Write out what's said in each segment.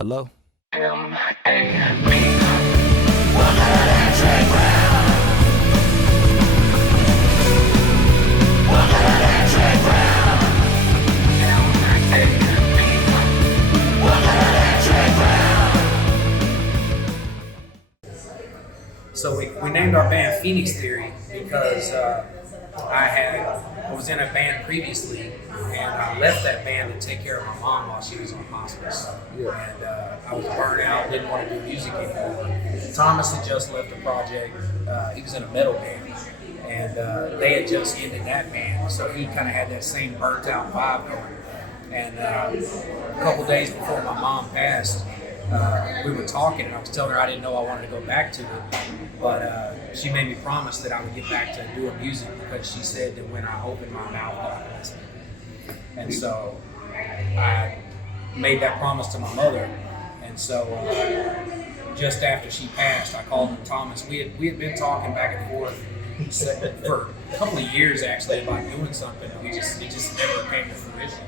Hello? So we named our band Phoenix Theory because I was in a band previously, and I left that band to take care of my mom while she was on hospice. Yeah. And I was burnt out, didn't want to do music anymore. Thomas had just left the project. He was in a metal band, and they had just ended that band, so he kind of had that same burnt out vibe going. And a couple days before my mom passed, we were talking, and I was telling her I didn't know I wanted to go back to it, but she made me promise that I would get back to doing music, because she said that when I opened my mouth, God blessed me. And so I made that promise to my mother, and so just after she passed, I called him Thomas. We had been talking back and forth for a couple of years actually about doing something, and it just never came to fruition.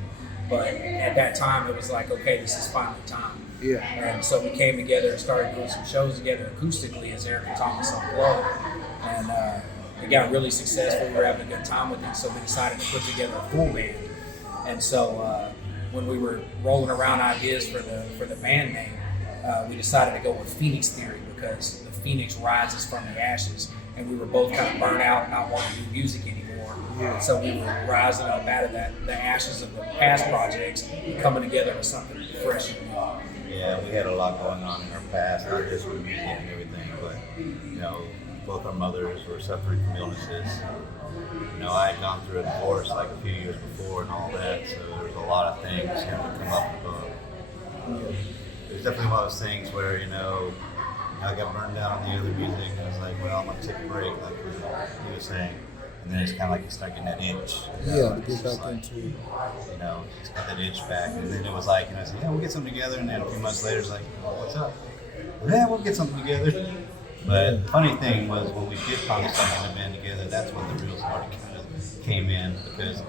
But at that time, it was like, okay, this is finally time. Yeah. And so we came together and started doing some shows together acoustically as Eric and Thomas Unplugged. And it got really successful. We were having a good time with it, so we decided to put together a full band. And so when we were rolling around ideas for the band name, we decided to go with Phoenix Theory, because the phoenix rises from the ashes, and we were both kind of burnt out, not wanting to do music anymore. Yeah. So we were rising up out of the ashes of the past projects, coming together with something fresh and new. Yeah, we had a lot going on in our past, not just with music and everything, but both our mothers were suffering from illnesses. I had gone through a divorce like a few years before and all that, so there was a lot of things having to come up and above. It was definitely one of those things where, I got burned out on the other music, and I was like, well, I'm going to take a break, like you were saying. And then it's kind of like you start getting that itch. Yeah, to get back into it. Just got that itch back. And then it was like, I said, yeah, we'll get something together. And then a few months later, it's like, well, what's up? Yeah, we'll get something together. But the funny thing was, when we did finally start getting the band together, that's when the real start kind of came in. Because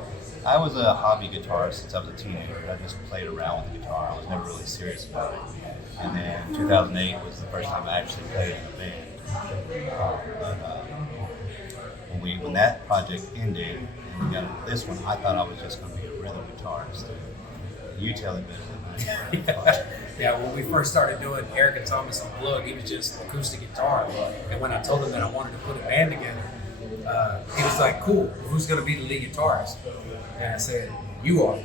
I was a hobby guitarist since I was a teenager. I just played around with the guitar. I was never really serious about it. And then 2008 was the first time I actually played in a band. When that project ended and we got into this one, I thought I was just going to be a rhythm guitarist. You tell it better than I. Yeah, when we first started doing Eric and Thomas Unplugged, he was just acoustic guitar. And when I told him that I wanted to put a band together, he was like, cool, who's going to be the lead guitarist? And I said, you are.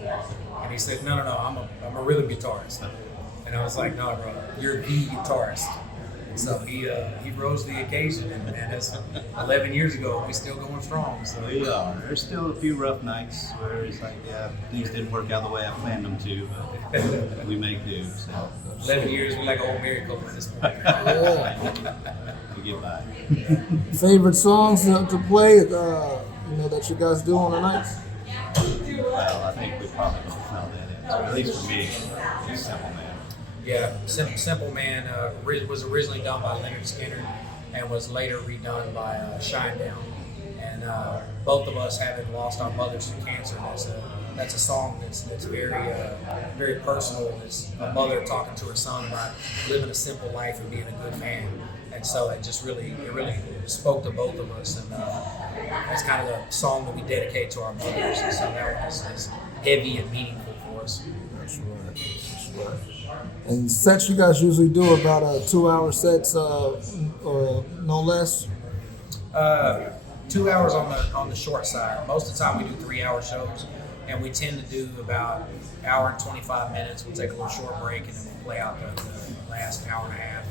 And he said, no, I'm a rhythm guitarist. And I was like, no, bro, you're the guitarist. So he rose to the occasion, and that's 11 years ago. We still going strong. So we are. There's still a few rough nights where it's like, yeah, things didn't work out the way I planned them to, but we make do. So 11 years, we're like old married couple at this point. We get by. Favorite songs to play that you guys do on the nights? Well, I think we probably both know that. At least for me, it's Simple Man. Yeah, Simple Man was originally done by Leonard Skinner and was later redone by Shinedown. And both of us, having lost our mothers to cancer, that's a song that's very very personal. It's a mother talking to her son about living a simple life and being a good man. And so it really spoke to both of us. And it's kind of the song that we dedicate to our mothers. And so that one is heavy and meaningful for us. That's right. And sets you guys usually do about 2-hour sets, or no less? 2 hours on the short side. Most of the time we do 3-hour shows, and we tend to do about an hour and 25 minutes. We'll take a little short break, and then we'll play out the last hour and a half,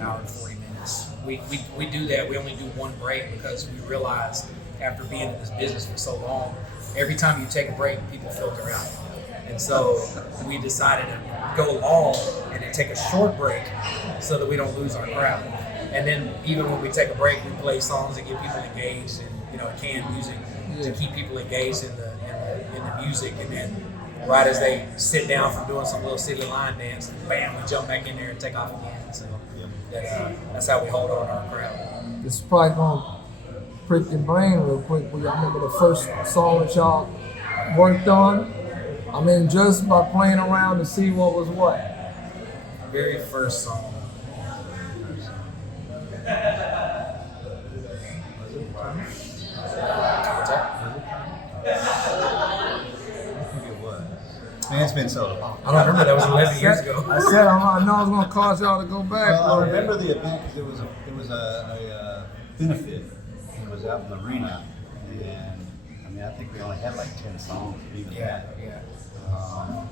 hour and 40 minutes. We do that. We only do one break because we realize, after being in this business for so long, every time you take a break, people filter out. And so we decided to go long and then take a short break so that we don't lose our crowd. And then even when we take a break, we play songs that get people engaged and canned music to keep people engaged in the music. And then right as they sit down from doing some little city line dance, bam, we jump back in there and take off again. So that's how we hold on to our crowd. This is probably gonna prick your brain real quick. I remember the first song that y'all worked on. I mean, just by playing around to see what was what. very first song. What's that? I think it was. Man, it's been so long. I don't remember. That was 11 years ago. I said I know I was gonna cause y'all to go back. Well, I remember the event because it was a benefit. It was out in the arena, and I mean I think we only had like 10 songs. Even that. Yeah. God,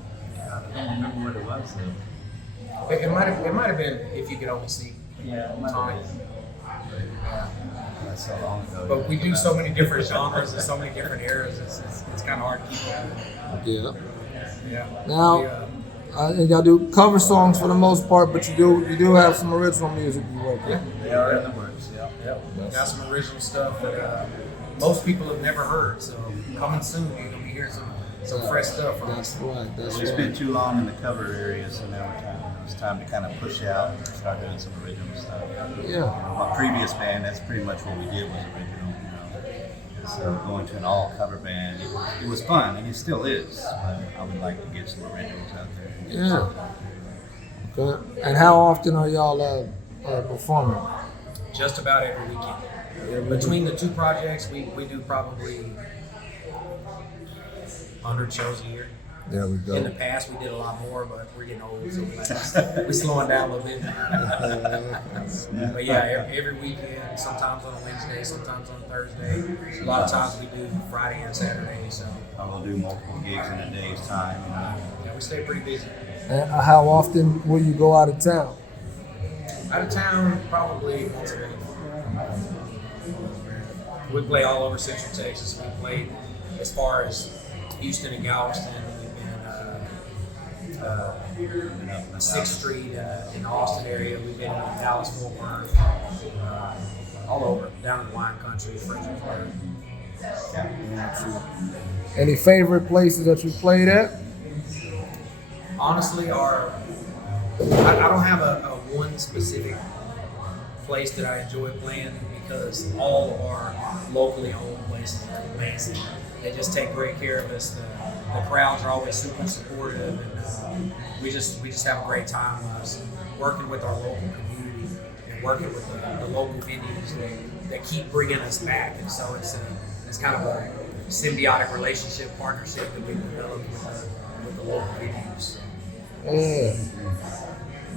I don't remember what it was though. It might have been If You Could Only See. Yeah, it might have been. That's so long ago. But we do so many different genres and so many different eras. It's kind of hard to keep up. Yeah. Yeah. Now, y'all do cover songs for the most part, but you do have some original music you work with. They are in the works. Yeah. Yep. Got some original stuff that most people have never heard. So coming soon, you're gonna be hearing some fresh stuff from us. That's right. That's We right. spent too long in the cover area, so now it's time to kind of push out and start doing some original stuff. Yeah. My previous band, that's pretty much what we did was original. So going to an all cover band, it was fun, and it still is. But I would like to get some originals out there. Yeah. Okay. And how often are y'all performing? Just about every weekend. Between the two projects, we do probably 100 shows a year. There we In the go. past, we did a lot more, but we're getting old, so we're slowing down a little bit. But yeah, every weekend, sometimes on a Wednesday, sometimes on a Thursday. A lot of times we do Friday and Saturday, so I will do multiple gigs in a day's time. yeah, we stay pretty busy. And how often will you go out of town? Out of town, probably once a month. We play all over Central Texas. We played as far as Houston and Galveston. We've been 6th Street in the Austin area. We've been in Dallas, Fort Worth, all over, down in the wine country, Fredericksburg. Any favorite places that you played at? Honestly, I don't have a one specific place that I enjoy playing because all of our locally owned places are amazing. They just take great care of us. The crowds are always super supportive, and we just have a great time working with our local community and working with the local venues that keep bringing us back. And so it's kind of a symbiotic relationship, partnership that we've developed with the local venues. Yeah.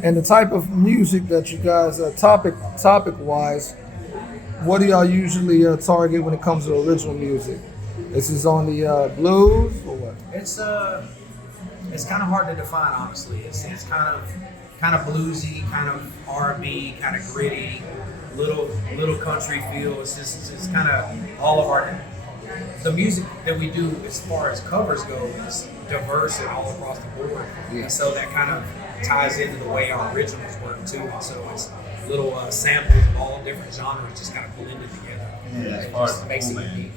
And the type of music that you guys, topic wise, what do y'all usually target when it comes to original music? This is on the blues or what? It's kind of hard to define, honestly. It's kind of bluesy, kind of R&B, kind of gritty, little country feel. It's kind of all of the music that we do as far as covers go is diverse and all across the board. Yeah. And so that kind of ties into the way our originals work too. And so it's little samples of all different genres just kind of blended together. Yeah, It just makes it unique.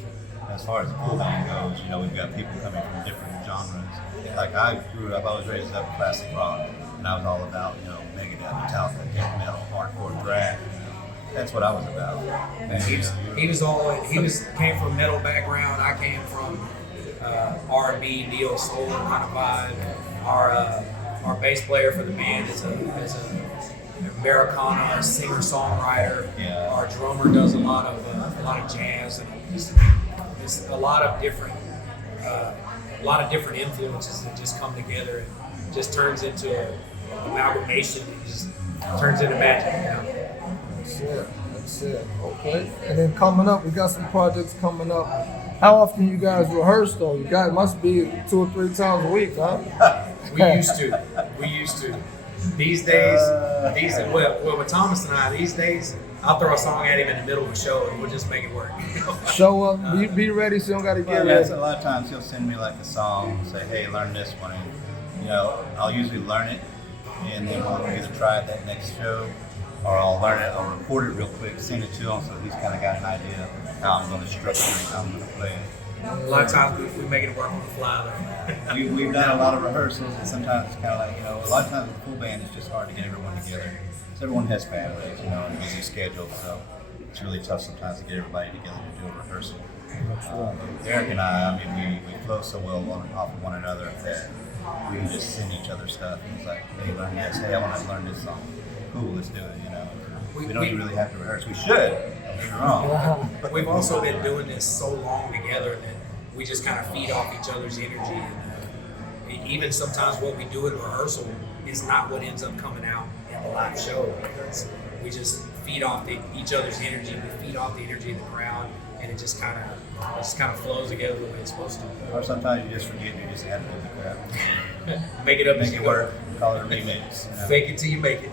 As far as the full band goes, we've got people coming from different genres. Like I was raised up classic rock, and I was all about, Megadeth, Metallica, death metal, hardcore thrash. That's what I was about. And, He came from metal background. I came from R&B, neo soul kind of vibe. Our bass player for the band is a Americana singer songwriter. Yeah. Our drummer does a lot of jazz and just a lot of different influences that just come together and just turns into an amalgamation and just turns into magic. That's it. Okay. And then coming up, we got some projects coming up. How often you guys rehearse though? You guys must be 2 or 3 times a week, huh? We used to. These days, with Thomas and I, these days, I'll throw a song at him in the middle of a show and we'll just make it work. Show up, be ready, so you don't got to get ready. A lot of times he'll send me like a song, say, hey, learn this one. And, I'll usually learn it, and then we'll either try it that next show, or I'll learn it, I'll record it real quick, send it to him so he's kind of got an idea of how I'm going to structure it, how I'm going to play it. A lot of times we make it work on the fly though. We've done a lot of rehearsals, and sometimes it's kind of like, a lot of times with a full band, it's just hard to get everyone together. So everyone has families, and busy schedules, so it's really tough sometimes to get everybody together to do a rehearsal. Derek and I mean, we flow so well off of one another that we can just send each other stuff. And it's like, hey, learn this. Hey, I want to learn this song. Cool, let's do it. You know, we don't even really have to rehearse. We should. Don't get me wrong. But we've also been doing this so long together that we just kind of feed off each other's energy. And even sometimes what we do in rehearsal is not what ends up coming out in the live show, because we just feed off each other's energy. We feed off the energy of the crowd, and it just kind of flows together the way it's supposed to. Or sometimes you just forget you just had to do the crap. Make it up as Make you it go. work. Call it a remix. You know? Fake it till you make it.